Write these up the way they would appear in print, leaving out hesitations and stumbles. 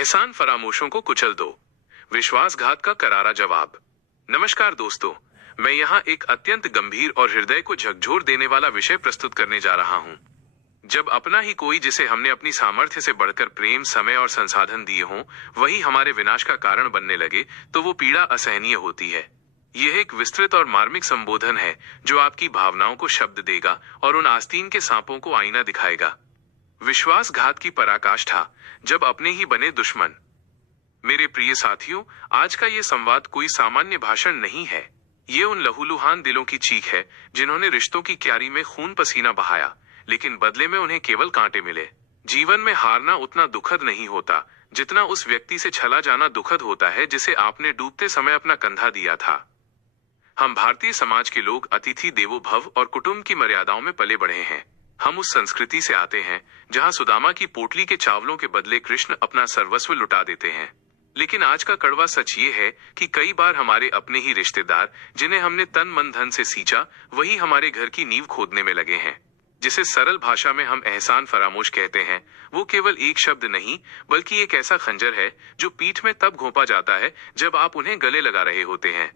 एहसान फरामोशों को कुचल दो, विश्वासघात का करारा जवाब। नमस्कार दोस्तों, मैं यहाँ एक अत्यंत गंभीर और हृदय को झकझोर देने वाला विषय प्रस्तुत करने जा रहा हूँ। जब अपना ही कोई, जिसे हमने अपनी सामर्थ्य से बढ़कर प्रेम, समय और संसाधन दिए हों, वही हमारे विनाश का कारण बनने लगे, तो वो पीड़ा असहनीय होती है। यह एक विस्तृत और मार्मिक संबोधन है जो आपकी भावनाओं को शब्द देगा और उन आस्तीन के सांपों को आईना दिखाएगा। विश्वासघात की पराकाष्ठा, जब अपने ही बने दुश्मन। मेरे प्रिय साथियों, आज का ये संवाद कोई सामान्य भाषण नहीं है। ये उन लहूलुहान दिलों की चीख है जिन्होंने रिश्तों की क्यारी में खून पसीना बहाया, लेकिन बदले में उन्हें केवल कांटे मिले। जीवन में हारना उतना दुखद नहीं होता जितना उस व्यक्ति से छला जाना दुखद होता है जिसे आपने डूबते समय अपना कंधा दिया था। हम भारतीय समाज के लोग अतिथि देवो भव और कुटुंब की मर्यादाओं में पले बढ़े हैं। हम उस संस्कृति से आते हैं जहां सुदामा की पोटली के चावलों के बदले कृष्ण अपना सर्वस्व लुटा देते हैं। लेकिन आज का कड़वा सच ये है कि कई बार हमारे अपने ही रिश्तेदार, जिन्हें हमने तन मन धन से सींचा, वही हमारे घर की नींव खोदने में लगे हैं। जिसे सरल भाषा में हम एहसान फरामोश कहते हैं, वो केवल एक शब्द नहीं बल्कि एक ऐसा खंजर है जो पीठ में तब घोंपा जाता है जब आप उन्हें गले लगा रहे होते हैं।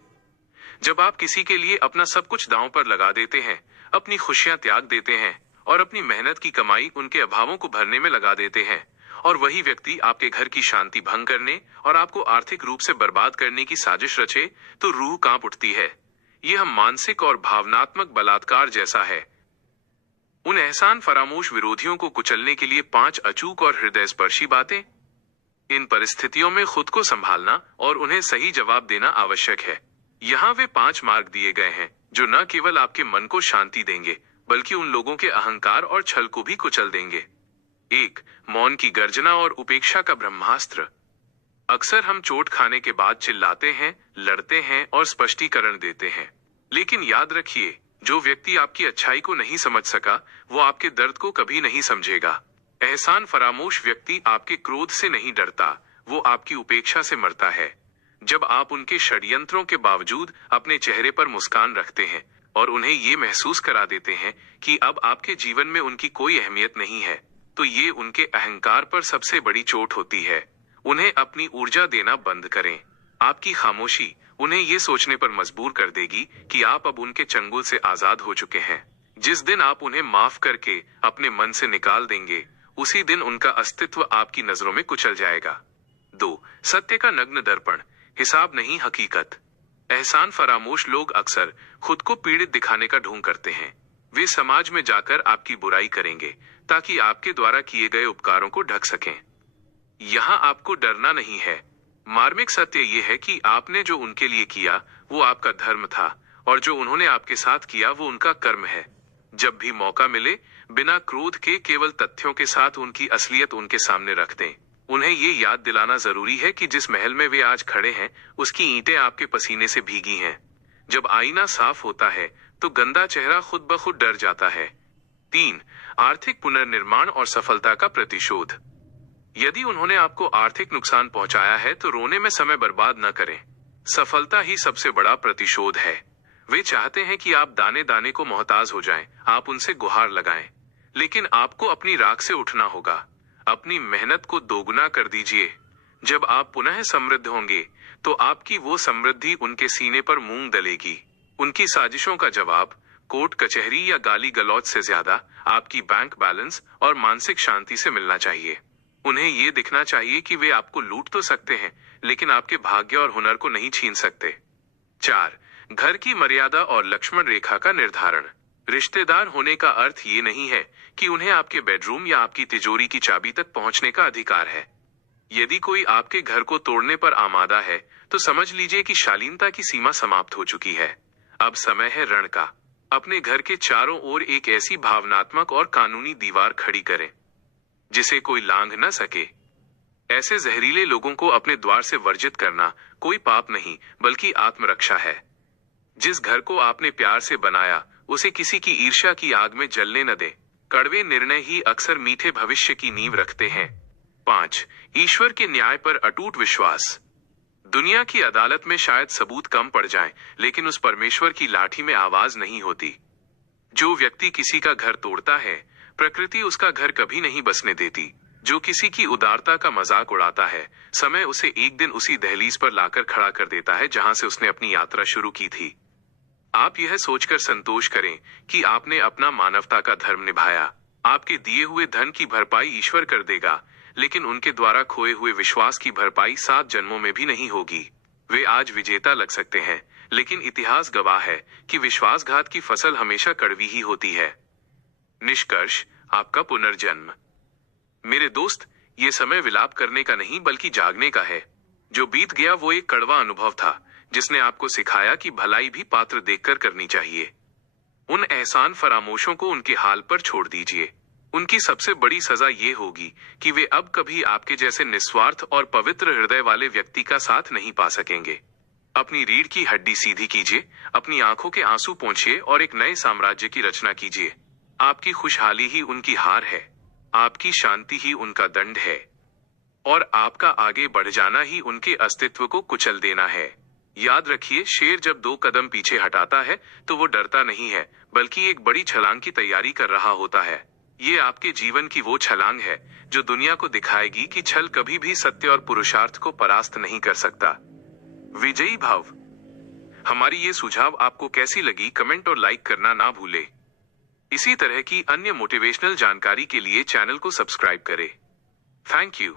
जब आप किसी के लिए अपना सब कुछ दांव पर लगा देते हैं, अपनी खुशियां त्याग देते हैं और अपनी मेहनत की कमाई उनके अभावों को भरने में लगा देते हैं, और वही व्यक्ति आपके घर की शांति भंग करने और आपको आर्थिक रूप से बर्बाद करने की साजिश रचे, तो रूह कांप उठती है। यह मानसिक और भावनात्मक बलात्कार जैसा है। उन एहसान फरामोश विरोधियों को कुचलने के लिए 5 अचूक और हृदय स्पर्शी बातें। इन परिस्थितियों में खुद को संभालना और उन्हें सही जवाब देना आवश्यक है। यहाँ वे 5 मार्ग दिए गए हैं जो न केवल आपके मन को शांति देंगे बल्कि उन लोगों के अहंकार और छल को भी कुचल देंगे। 1. मौन की गर्जना और उपेक्षा का ब्रह्मास्त्र। अक्सर हम चोट खाने के बाद चिल्लाते हैं, लड़ते हैं और स्पष्टीकरण देते हैं, लेकिन याद रखिए, जो व्यक्ति आपकी अच्छाई को नहीं समझ सका, वो आपके दर्द को कभी नहीं समझेगा। एहसान फरामोश व्यक्ति आपके क्रोध से नहीं डरता, वो आपकी उपेक्षा से मरता है। जब आप उनके षड्यंत्रों के बावजूद अपने चेहरे पर मुस्कान रखते हैं और उन्हें ये महसूस करा देते हैं कि अब आपके जीवन में उनकी कोई अहमियत नहीं है, तो ये उनके अहंकार पर सबसे बड़ी चोट होती है। उन्हें अपनी ऊर्जा देना बंद करें। आपकी खामोशी उन्हें ये सोचने पर मजबूर कर देगी कि आप अब उनके चंगुल से आजाद हो चुके हैं। जिस दिन आप उन्हें माफ करके अपने मन से निकाल देंगे, उसी दिन उनका अस्तित्व आपकी नजरों में कुचल जाएगा। 2. सत्य का नग्न दर्पण, हिसाब नहीं हकीकत। एहसान फरामोश लोग अक्सर खुद को पीड़ित दिखाने का ढोंग करते हैं। वे समाज में जाकर आपकी बुराई करेंगे ताकि आपके द्वारा किए गए उपकारों को ढक सकें। यहाँ आपको डरना नहीं है। मार्मिक सत्य ये है कि आपने जो उनके लिए किया वो आपका धर्म था, और जो उन्होंने आपके साथ किया वो उनका कर्म है। जब भी मौका मिले, बिना क्रोध के, केवल तथ्यों के साथ उनकी असलियत उनके सामने रख दें। उन्हें ये याद दिलाना जरूरी है कि जिस महल में वे आज खड़े हैं, उसकी ईंटें आपके पसीने से भीगी हैं। जब आईना साफ होता है तो गंदा चेहरा खुद ब खुद डर जाता है। 3. आर्थिक पुनर्निर्माण और सफलता का प्रतिशोध। यदि उन्होंने आपको आर्थिक नुकसान पहुंचाया है तो रोने में समय बर्बाद न करें। सफलता ही सबसे बड़ा प्रतिशोध है। वे चाहते हैं कि आप दाने दाने को मोहताज हो जाएं, आप उनसे गुहार लगाएं, लेकिन आपको अपनी राख से उठना होगा। अपनी मेहनत को दोगुना कर दीजिए। जब आप पुनः समृद्ध होंगे तो आपकी वो समृद्धि उनके सीने पर मूंग दलेगी। उनकी साजिशों का जवाब कोर्ट कचहरी या गाली गलौज से ज्यादा आपकी बैंक बैलेंस और मानसिक शांति से मिलना चाहिए। उन्हें ये दिखना चाहिए कि वे आपको लूट तो सकते हैं, लेकिन आपके भाग्य और हुनर को नहीं छीन सकते। 4. घर की मर्यादा और लक्ष्मण रेखा का निर्धारण। रिश्तेदार होने का अर्थ ये नहीं है कि उन्हें आपके बेडरूम या आपकी तिजोरी की चाबी तक पहुंचने का अधिकार है। यदि कोई आपके घर को तोड़ने पर आमादा है तो समझ लीजिए कि शालीनता की सीमा समाप्त हो चुकी है। अब समय है रण का। अपने घर के चारों ओर एक ऐसी भावनात्मक और कानूनी दीवार खड़ी करें जिसे कोई लांघ न सके। ऐसे जहरीले लोगों को अपने द्वार से वर्जित करना कोई पाप नहीं बल्कि आत्मरक्षा है। जिस घर को आपने प्यार से बनाया, उसे किसी की ईर्ष्या की आग में जलने न दे। कड़वे निर्णय ही अक्सर मीठे भविष्य की नींव रखते हैं। 5. ईश्वर के न्याय पर अटूट विश्वास। दुनिया की अदालत में शायद सबूत कम पड़ जाएं, लेकिन उस परमेश्वर की लाठी में आवाज नहीं होती। जो व्यक्ति किसी का घर तोड़ता है, प्रकृति उसका घर कभी नहीं बसने देती। जो किसी की उदारता का मजाक उड़ाता है, समय उसे एक दिन उसी दहलीज पर लाकर खड़ा कर देता है जहां से उसने अपनी यात्रा शुरू की थी। आप यह सोचकर संतोष करें कि आपने अपना मानवता का धर्म निभाया। आपके दिए हुए धन की भरपाई ईश्वर कर देगा, लेकिन उनके द्वारा खोए हुए विश्वास की भरपाई 7 जन्मों में भी नहीं होगी। वे आज विजेता लग सकते हैं, लेकिन इतिहास गवाह है कि विश्वासघात की फसल हमेशा कड़वी ही होती है। निष्कर्ष, आपका पुनर्जन्म। मेरे दोस्त, ये समय विलाप करने का नहीं बल्कि जागने का है। जो बीत गया वो एक कड़वा अनुभव था, जिसने आपको सिखाया कि भलाई भी पात्र देखकर करनी चाहिए। उन एहसान फरामोशों को उनके हाल पर छोड़ दीजिए। उनकी सबसे बड़ी सजा ये होगी कि वे अब कभी आपके जैसे निस्वार्थ और पवित्र हृदय वाले व्यक्ति का साथ नहीं पा सकेंगे। अपनी रीढ़ की हड्डी सीधी कीजिए, अपनी आंखों के आंसू पोंछिए और एक नए साम्राज्य की रचना कीजिए। आपकी खुशहाली ही उनकी हार है, आपकी शांति ही उनका दंड है, और आपका आगे बढ़ जाना ही उनके अस्तित्व को कुचल देना है। याद रखिए, शेर जब 2 कदम पीछे हटाता है तो वो डरता नहीं है, बल्कि एक बड़ी छलांग की तैयारी कर रहा होता है। ये आपके जीवन की वो छलांग है जो दुनिया को दिखाएगी कि छल कभी भी सत्य और पुरुषार्थ को परास्त नहीं कर सकता। विजयी भव। हमारी ये सुझाव आपको कैसी लगी, कमेंट और लाइक करना ना भूले। इसी तरह की अन्य मोटिवेशनल जानकारी के लिए चैनल को सब्सक्राइब करें। Thank you.